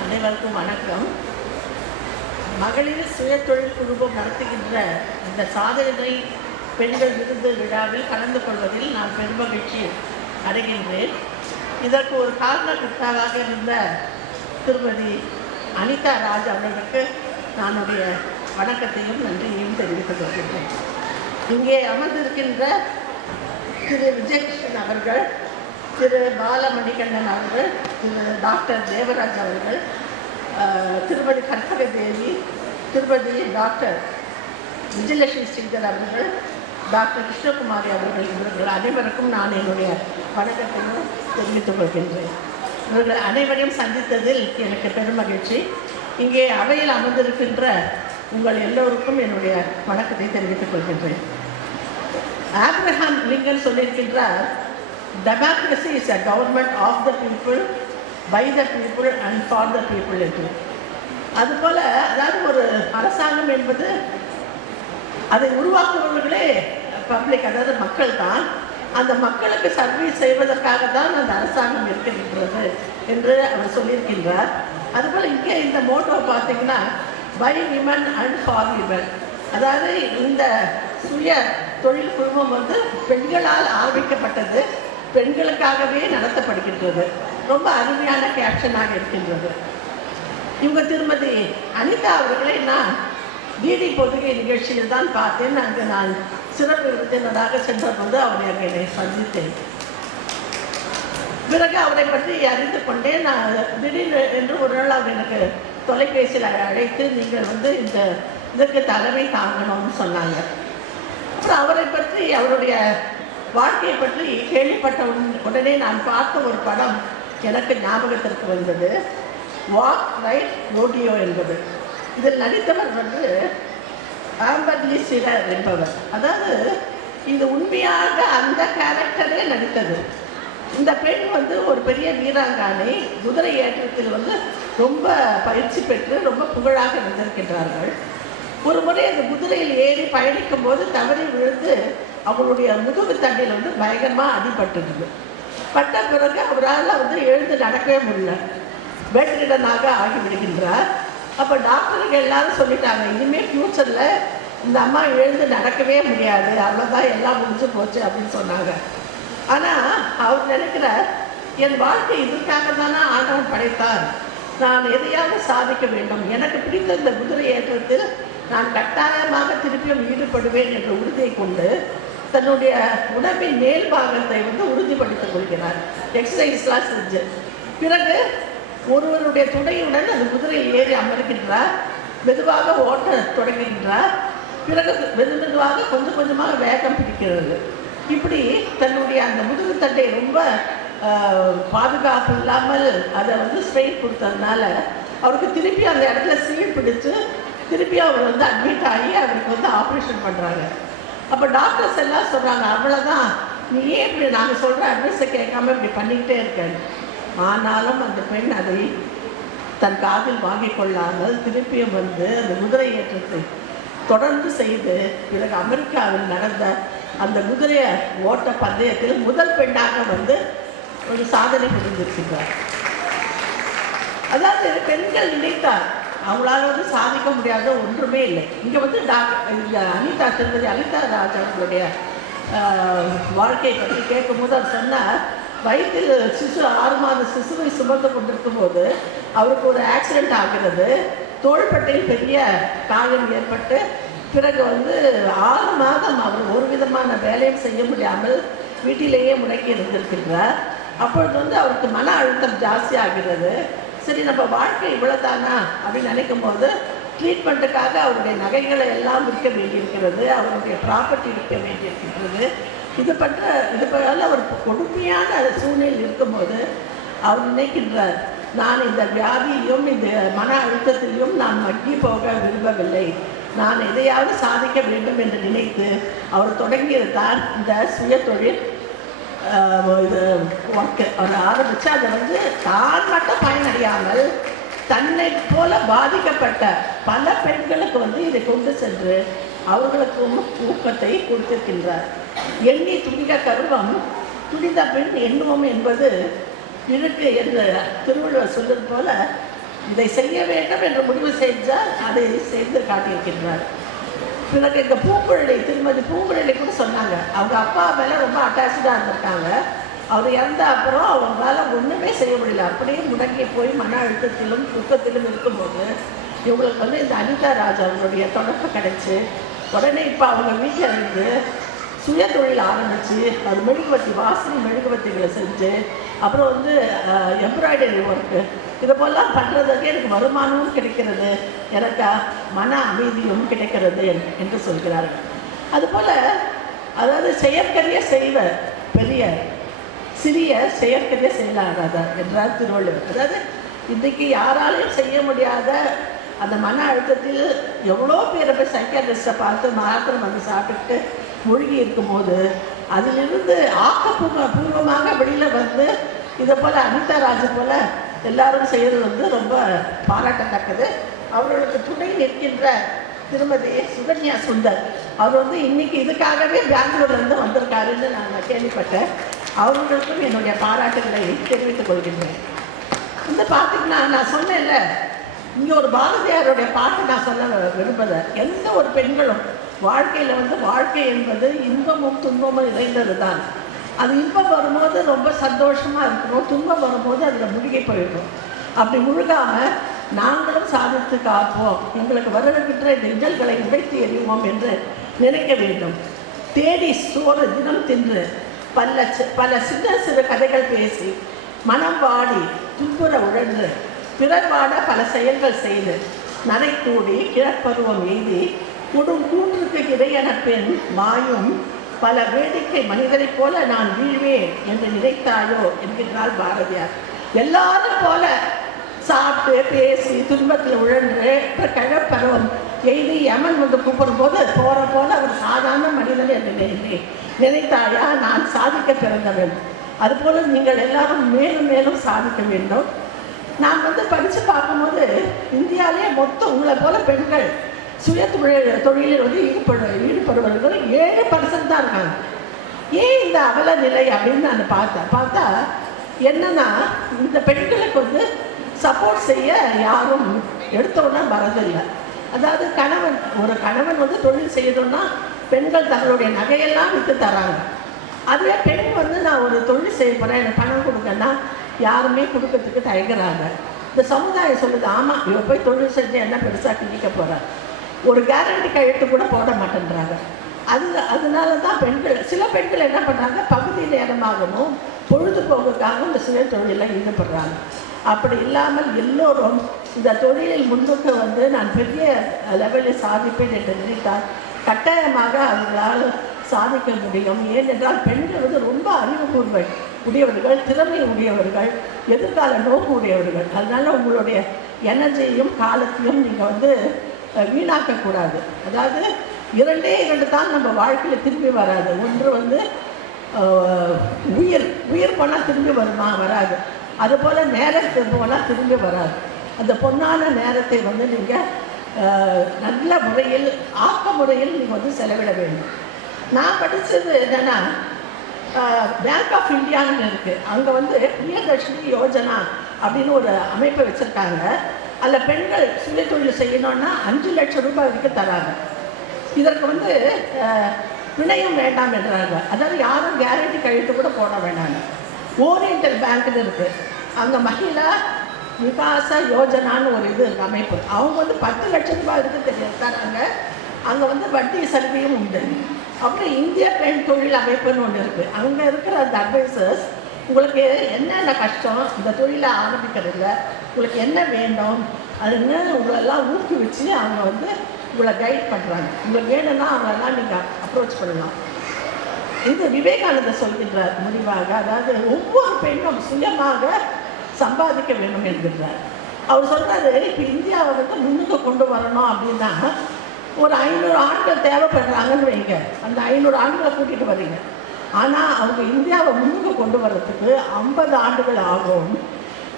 அனைவருக்கும் வணக்கம். மகளிர் சுய தொழில் குழுமம் நடத்துகின்ற இந்த சாதனை பெண்கள் விருது விழாவில் கலந்து கொள்வதில் நான் பெருமகிழ்ச்சி அடைகின்றேன். இதற்கு ஒரு காரணகர்த்தாவாக இருந்த திருமதி அனிதா ராஜ் அவர்களுக்கு நானுடைய வணக்கத்தையும் நன்றியையும் தெரிவித்துக் கொள்கின்றேன். இங்கே அமர்ந்திருக்கின்ற திரு விஜயகிருஷ்ணன் அவர்கள் திரு பாலமணிகண்ணன் அவர்கள் திரு டாக்டர் தேவராஜ் அவர்கள் திருமதி கற்பக தேவி திருமதி டாக்டர் விஜயலட்சுமி ஸ்ரீதர் அவர்கள் டாக்டர் கிருஷ்ணகுமாரி அவர்கள் இவர்கள் அனைவருக்கும் நான் என்னுடைய வணக்கத்தையும் தெரிவித்துக் கொள்கின்றேன். இவர்கள் அனைவரையும் சந்தித்ததில் எனக்கு பெரும் மகிழ்ச்சி. இங்கே அவையில் அமர்ந்திருக்கின்ற உங்கள் எல்லோருக்கும் என்னுடைய வணக்கத்தை தெரிவித்துக் கொள்கின்றேன். ஆப்ரஹாம் லிங்கன் சொல்லியிருக்கின்றார் democracy is a government of the people by the people and for the people என்று. அதுபோல் அதாவது ஒரு அரசாங்கம் என்பது அதை உருவாக்குபவர்களே பப்ளிக் அதாவது மக்கள் தான் அந்த மக்களுக்கு சர்வீஸ் செய்வதற்காக தான் அந்த அரசாங்கம் இருக்கின்றது என்று அவர் சொல்லியிருக்கின்றார். அதுபோல் இங்கே இந்த மோட்டோ பார்த்தீங்கன்னா by women and for women அதாவது இந்த சுய தொழில் குழுமம் வந்து பெண்களால் ஆரம்பிக்கப்பட்டது பெண்களுக்காகவே நடத்தப்படுகின்றது. ரொம்ப அருமையான கேப்ஷனாக இருக்கின்றது. இவங்க திருமதி அனிதா அவர்களை நான் கீதை பொதுகை நிகழ்ச்சியில் தான் பார்த்தேன். அங்கு நான் சிறப்பு விருந்தினராக சென்ற போது அவரை அங்கே என்னை சந்தித்தேன். பிறகு அவரை பற்றி அறிந்து கொண்டேன். நான் திடீர் என்று ஒரு நாள் அவர் எனக்கு தொலைபேசியில் அழைத்து நீங்கள் வந்து இந்த இதற்கு தலைமை தாங்கணும்னு சொன்னாங்க. அப்புறம் அவரை பற்றி அவருடைய வாழ்க்கையை பற்றி கேள்விப்பட்ட உடனே- உடனே நான் பார்த்த ஒரு படம் எனக்கு ஞாபகத்திற்கு வந்தது. வாக் ரைட் ரோடியோ என்பது. இதில் நடித்தவர் வந்து ஆம்பர்லி சிலர் என்பவர். அதாவது இது உண்மையாக அந்த கேரக்டரே நடித்தது. இந்த பெண் வந்து ஒரு பெரிய வீராங்கானை குதிரை ஏற்றத்தில் வந்து ரொம்ப பயிற்சி பெற்று ரொம்ப புகழாக இருந்திருக்கின்றார்கள். ஒரு முறை அந்த குதிரையில் ஏறி பயணிக்கும் போது தவறி விழுந்து அவங்களுடைய முதுகு தண்டையில் வந்து பயங்கரமாக அடிபட்டுருது பட்ட பிறகு அவரால் வந்து எழுந்து நடக்கவே முடியல. பெட்ரிடனாக ஆகிவிடுகின்றார். அப்போ டாக்டருக்கு எல்லாரும் சொல்லிட்டாங்க இனிமேல் ஃப்யூச்சரில் இந்த அம்மா எழுந்து நடக்கவே முடியாது. அவ்வளோதான் எல்லாம் முடிஞ்சு போச்சு அப்படின்னு சொன்னாங்க. ஆனால் அவர் நினைக்கிறார் என் வாழ்க்கை இதுக்காக தானே ஆண்டவன் படைத்தார். நான் எதையாவது சாதிக்க வேண்டும். எனக்கு பிடித்த இந்த குதிரை ஏற்றத்தில் நான் கட்டாயமாக திருப்பியும் ஈடுபடுவேன் என்ற உறுதியை கொண்டு தன்னுடைய உடம்பின் மேல் பாகத்தை வந்து உறுதிப்படுத்திக் கொள்கிறார். எக்ஸசைஸ்லாம் செஞ்சு. பிறகு ஒருவருடைய துணையுடன் அந்த குதிரையில் ஏறி அமர்கின்றார். மெதுவாக ஓட்ட தொடங்குகின்றார். பிறகு மெது மெதுவாக கொஞ்சம் கொஞ்சமாக வேகம் பிடிக்கிறது. இப்படி தன்னுடைய அந்த முதுகு தட்டை ரொம்ப பாதுகாப்பு இல்லாமல் அதை வந்து ஸ்ட்ரெயின் கொடுத்ததுனால அவருக்கு திருப்பி அந்த இடத்துல சீல் பிடிச்சு திருப்பி அவர் வந்து அட்மிட் ஆகி அவருக்கு வந்து ஆப்ரேஷன் பண்ணுறாங்க அப்போ டாக்டர்ஸ் எல்லாம் சொல்கிறாங்க அவ்வளோதான் நீ ஏன் இப்படி நாங்கள் சொல்கிற அட்வைஸை கேட்காம இப்படி பண்ணிக்கிட்டே இருக்கேன். ஆனாலும் அந்த பெண் அதை தன் காதில் வாங்கிக் கொள்ளாமல் திருப்பியும் வந்து அந்த குதிரை ஏற்றத்தை தொடர்ந்து செய்து பிறகு அமெரிக்காவில் நடந்த அந்த குதிரை ஓட்ட பந்தயத்தில் முதல் பெண்ணாக வந்து ஒரு சாதனை புரிந்திருக்கின்றார். அதாவது பெண்கள் நினைத்தார் அவங்களால வந்து சாதிக்க முடியாத ஒன்றுமே இல்லை. இங்கே வந்து டாக்டர் இந்த அனிதா திருமதி அனிதா ராஜாவுடைய ஆஹ், வாழ்க்கையை பற்றி கேட்கும்போது அவர் சொன்னார் வயிற்றில் சிசு ஆறு மாத சிசுவை சுமந்து கொண்டிருக்கும் போது அவருக்கு ஒரு ஆக்சிடெண்ட் ஆகிறது. தோள்பட்டையில் பெரிய காயம் ஏற்பட்டு பிறகு வந்து ஆறு மாதம் அவர் ஒரு விதமான வேலையும் செய்ய முடியாமல் வீட்டிலேயே முடக்கி இருந்திருக்கின்றார் அப்பொழுது வந்து அவருக்கு மன அழுத்தம் ஜாஸ்தி ஆகிறது சரி நம்ம வாழ்க்கை இவ்வளோதானா அப்படின்னு நினைக்கும் போது ட்ரீட்மெண்ட்டுக்காக அவருடைய நகைகளை எல்லாம் விற்க வேண்டியிருக்கிறது அவருடைய ப்ராப்பர்ட்டி விற்க வேண்டியிருக்கிறது. இது பண்ணுற இது பண்ணால் ஒரு கொடுமையான சூழ்நிலையில் இருக்கும்போது அவர் நினைக்கின்றார் நான் இந்த வியாதியையும் இந்த மன அழுத்தத்திலையும் நான் மக்கி போக விரும்பவில்லை. நான் எதையாவது சாதிக்க வேண்டும் என்று நினைத்து அவர் தொடங்கியது இந்த சுய தொழில் இது ஒர்க்கு அவர் ஆரம்பித்து அதை வந்து தான் மட்டும் பயனடையாமல் தன்னை போல பாதிக்கப்பட்ட பல பெண்களுக்கு வந்து இதை கொண்டு சென்று அவர்களுக்கும் ஊக்கத்தை கொடுத்திருக்கின்றார். எண்ணி துணிக கருவம் துணிந்த பெண் எண்ணுவோம் என்பது இருக்கு என்று திருவள்ளுவர் சொல்வது போல இதை செய்ய வேண்டும் என்று முடிவு செஞ்சால் அதை செய்து காட்டியிருக்கின்றார். பிறகு இந்த பூங்குழலி திருமதி பூங்குழலி கூட சொன்னாங்க. அவங்க அப்பா மேலே ரொம்ப அட்டாச்சாக இருந்திருக்காங்க. அவர் இறந்த அப்புறம் அவங்களால ஒன்றுமே செய்ய முடியல. அப்படியே முடங்கி போய் மன அழுத்தத்திலும் துக்கத்திலும் இருக்கும்போது இவங்களுக்கு வந்து இந்த அனிதா ராஜா அவங்களுடைய தொடர்பு கிடைச்சி உடனே இப்போ அவங்க வீட்டில் இருந்து சுய தொழில் ஆரம்பித்து அது மெழுகுவர்த்தி வாசனை மெழுகுவர்த்திகளை செஞ்சு அப்புறம் வந்து எம்ப்ராய்டரி ஒர்க்கு இதை போலாம் பண்ணுறதுக்கு எனக்கு வருமானமும் கிடைக்கிறது. எனக்கு மன அமைதியும் கிடைக்கிறது என்று சொல்கிறார்கள். அதுபோல் அதாவது செயற்கரிய செய்வ பெரிய சிறிய செயற்கரிய செயலாகாத என்றார் திருவள்ளுவர். அதாவது இன்றைக்கு யாராலையும் செய்ய முடியாத அந்த மன அழுத்தத்தில் எவ்வளோ பேரை போய் சைக்காட்ரிஸ்ட்டை பார்த்து மாத்திரம் வந்து சாப்பிட்டு மூழ்கி இருக்கும்போது அதிலிருந்து ஆக்கப்பூர்வ பூர்வமாக வெளியில் வந்து இதை போல் அனிதா ராஜு போல் எல்லாரும் செய்கிறது வந்து ரொம்ப பாராட்டத்தக்கது. அவர்களுக்கு துணை நிற்கின்ற திருமதி சுகன்யா சுந்தர். அவர் வந்து இன்னைக்கு இதுக்காகவே பெங்களூர்லேருந்து வந்திருக்காருன்னு நான் கேள்விப்பட்டேன். அவர்களுக்கும் என்னுடைய பாராட்டுகளை தெரிவித்துக் கொள்கின்றேன். வந்து பார்த்தீங்கன்னா நான் சொன்னேன்ல இங்கே ஒரு பாரதியாருடைய பாட்டு நான் சொல்ல விரும்பலை. எந்த ஒரு பெண்களும் வாழ்க்கையில் வந்து வாழ்க்கை என்பது இன்பமும் துன்பமும் இணைந்தது தான் அது இன்பம் வரும்போது ரொம்ப சந்தோஷமாக இருக்கணும். துன்பம் வரும்போது அதில் முழுகி போயிடும் அப்படி முழுகாமல் நாங்களும் சாதித்து காப்போம். எங்களுக்கு வருகின்ற இந்த இதழ்களை உடைத்து எறிவோம் என்று நினைக்க வேண்டும். தேடி சோறு தினம் தின்று பல சி- பல சின்ன சிறு கதைகள் பேசி மனம் வாடி துன்புற உழன்று பிறர் வாட பல செயல்கள் செய்து நரை கூடி கிழப்பருவம் எய்தி குடும் கூற்றுக்கு இடையன பெண் மாயும் பல வேடிக்கை மனிதரைப் போல நான் வீழ்வேன் என்று நினைத்தாயோ? என்கின்றார் பாரதியார். எல்லாரும் போல சாப்பிட்டு பேசி துன்பத்தில் உழன்று அப்புறம் கிழப்பருவம் எய்தி யமன் வந்து கூப்பிடும் போது போகிற போல ஒரு சாதாரண மனிதன் என்று நினை நினைத்தாயா? நான் சாதிக்க பிறந்தவன். அதுபோல நீங்கள் எல்லாரும் மேலும் மேலும் சாதிக்க வேண்டும். நான் வந்து படித்து பார்க்கும்போது இந்தியாவிலே மொத்தம் உங்களை போல பெண்கள் சுய தொழில் தொழிலில் வந்து ஈடுபடு ஈடுபடுபவர்கள் ஏழு பர்சன்ட் தான் இருக்காங்க. ஏன் இந்த அவல நிலை அப்படின்னு நான் பார்த்தேன். பார்த்தா என்னன்னா இந்த பெண்களுக்கு வந்து சப்போர்ட் செய்ய யாரும் எடுத்தோன்னா வரதில்லை அதாவது கணவன் ஒரு கணவன் வந்து தொழில் செய்யணும்னா பெண்கள் தங்களுடைய நகையெல்லாம் விற்று தராங்க அதுவே பெண் வந்து நான் ஒரு தொழில் செய்ய போகிறேன் எனக்கு பணம் கொடுங்கன்னா யாருமே கொடுக்கறதுக்கு தயங்குறாங்க. இந்த சமுதாயம் சொல்லுது ஆமாம் இவன் போய் தொழில் செஞ்சு என்ன பெருசாக கிண்டிக்க போகிறேன் ஒரு கேரண்டி கையெழுத்து கூட போட மாட்டேன்றாங்க. அது அதனால தான் பெண்கள் சில பெண்கள் என்ன பண்ணுறாங்க பகுதி நேரமாகவும் பொழுதுபோக்குக்காக இந்த சுய தொழிலில் ஈடுபடுறாங்க. அப்படி இல்லாமல் எல்லோரும் இந்த தொழிலில் முன்னுக்கு வந்து நான் பெரிய லெவலில் சாதிப்பேன் என்று நினைத்தால் கட்டாயமாக அவர்களால் சாதிக்க முடியும். ஏனென்றால் பெண்கள் வந்து ரொம்ப அறிவுபூர்வை உடையவர்கள் திறமை உடையவர்கள் எதிர்கால நோக்கு உடையவர்கள். அதனால் உங்களுடைய எனர்ஜியையும் காலத்தையும் நீங்கள் வந்து வீணாக்கக்கூடாது. அதாவது இரண்டே இரண்டு தான் நம்ம வாழ்க்கையில் திரும்பி வராது. ஒன்று வந்து உயிர் உயிர் போனால் திரும்பி வருமா? வராது. அதுபோல் நேரத்தை போனால் திரும்பி வராது. அந்த பொன்னான நேரத்தை வந்து நீங்கள் நல்ல முறையில் ஆக்க முறையில் நீங்கள் வந்து செலவிட வேண்டும். நான் படித்தது என்னென்னா பேங்க் ஆஃப் இந்தியான்னு இருக்குது அங்கே வந்து பிரியதர்ஷினி யோஜனா அப்படின்னு ஒரு அமைப்பை வச்சுருக்காங்க. அதில் பெண்கள் சுய தொழில் செய்யணும்னா அஞ்சு லட்சம் ரூபாய் வரைக்கும் தராங்க. இதற்கு வந்து பிணையம் வேண்டாம் என்றாங்க. அதாவது யாரும் கேரண்டி கழித்து கூட போட வேண்டாங்க ஓரியண்டல் பேங்க்னு இருக்குது அங்கே மகிழா விகாச யோஜனான்னு ஒரு இது அமைப்பு. அவங்க வந்து பத்து லட்சம் ரூபாய் இருக்கு தெரியும் தராங்க. அங்கே வந்து வட்டி சலுகையும் உண்டு. அப்புறம் இந்திய பெண் தொழில் அமைப்புன்னு ஒன்று இருக்குது அங்கே இருக்கிற அந்த அட்வைசர்ஸ் உங்களுக்கு என்னென்ன கஷ்டம்? இந்த தொழிலை ஆரம்பிக்கிறதுல உங்களுக்கு என்ன வேண்டும்? அதுன்னு உங்களெல்லாம் ஊக்குவிச்சு அவங்க வந்து உங்களை கைட் பண்ணுறாங்க உங்களுக்கு வேணும்னா அவங்களெல்லாம் நீங்கள் அப்ரோச் பண்ணலாம். இது விவேகானந்தர் சொல்கின்றார் முடிவாக அதாவது ஒவ்வொரு பெண்ணும் சுயமாக சம்பாதிக்க வேண்டும் என்கின்றார். அவர் சொல்கிறாரு இப்போ இந்தியாவை வந்து முன்னுக்கு கொண்டு வரணும் அப்படின்னா ஒரு ஐநூறு ஆண்கள் தேவைப்படுறாங்கன்னு வைங்க. அந்த ஐநூறு ஆண்களை கூட்டிகிட்டு வரீங்க. ஆனால் அவங்க இந்தியாவை முன்னுக்கு கொண்டு வர்றதுக்கு ஐம்பது ஆண்டுகள் ஆகும்.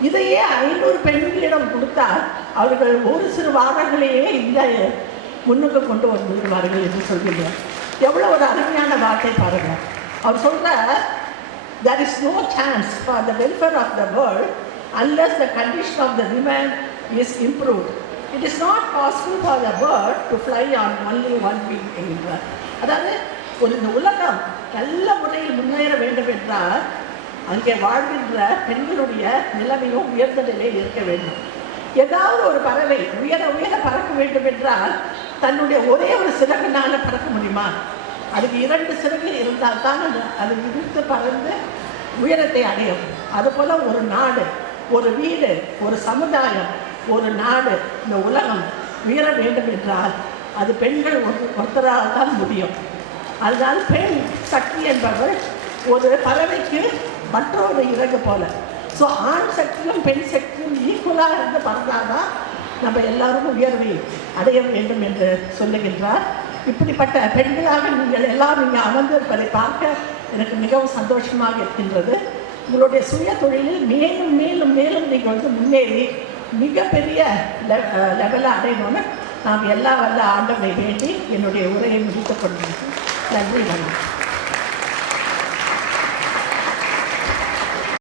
இதையே ஐநூறு பெண்களிடம் கொடுத்தால் அவர்கள் ஒரு சிறு வாரங்களையே இந்தியாவை முன்னுக்கு கொண்டு வந்து விடுவார்கள் என்று சொல்கிறார் எவ்வளோ ஒரு அருமையான வார்த்தை பாருங்க. அவர் சொல்கிறார் there is no chance for the welfare of the world unless the condition of the women is improved. It is not possible for the bird to fly on only one wing என்கிறார் அதாவது ஒரு இந்த உலகம் நல்ல முறையில் முன்னேற வேண்டும் என்றால் அங்கே வாழ்கின்ற பெண்களுடைய நிலைமையும் உயர்ந்த நிலையில் இருக்க வேண்டும். ஏதாவது ஒரு பறவை உயர உயர பறக்க வேண்டும் என்றால் தன்னுடைய ஒரே ஒரு சிறகுனால பறக்க முடியுமா? அதுக்கு இரண்டு சிறகு இருந்தால் தான் அது அது விரித்து பறந்து உயரத்தை அடையும். அதுபோல் ஒரு நாடு ஒரு வீடு ஒரு சமுதாயம் ஒரு நாடு இந்த உலகம் உயர வேண்டும் என்றால் அது பெண்கள் ஒரு- ஒருத்தரால் தான் முடியும். அதனால் பெண் சக்தி என்பவர் ஒரு பறவைக்கு மற்றொரு இறகு போல. ஸோ ஆண் சக்தியும் பெண் சக்தியும் ஈக்குவலாக இருந்து பறந்தாதான் நம்ம எல்லாரும் உயர்வை அடைய வேண்டும் என்று சொல்லுகின்றார். இப்படிப்பட்ட பெண்களாக நீங்கள் எல்லாம் இங்கே அமர்ந்திருப்பதை பார்க்க எனக்கு மிகவும் சந்தோஷமாக இருக்கின்றது. உங்களுடைய சுய தொழிலில் மேலும் மேலும் மேலும் நீங்கள் வந்து முன்னேறி மிகப்பெரிய லெவலை அடையணும்னு நாம் எல்லா வல்ல ஆண்டவரை வேண்டி என்னுடைய உரையை முடித்துக் Là 一下你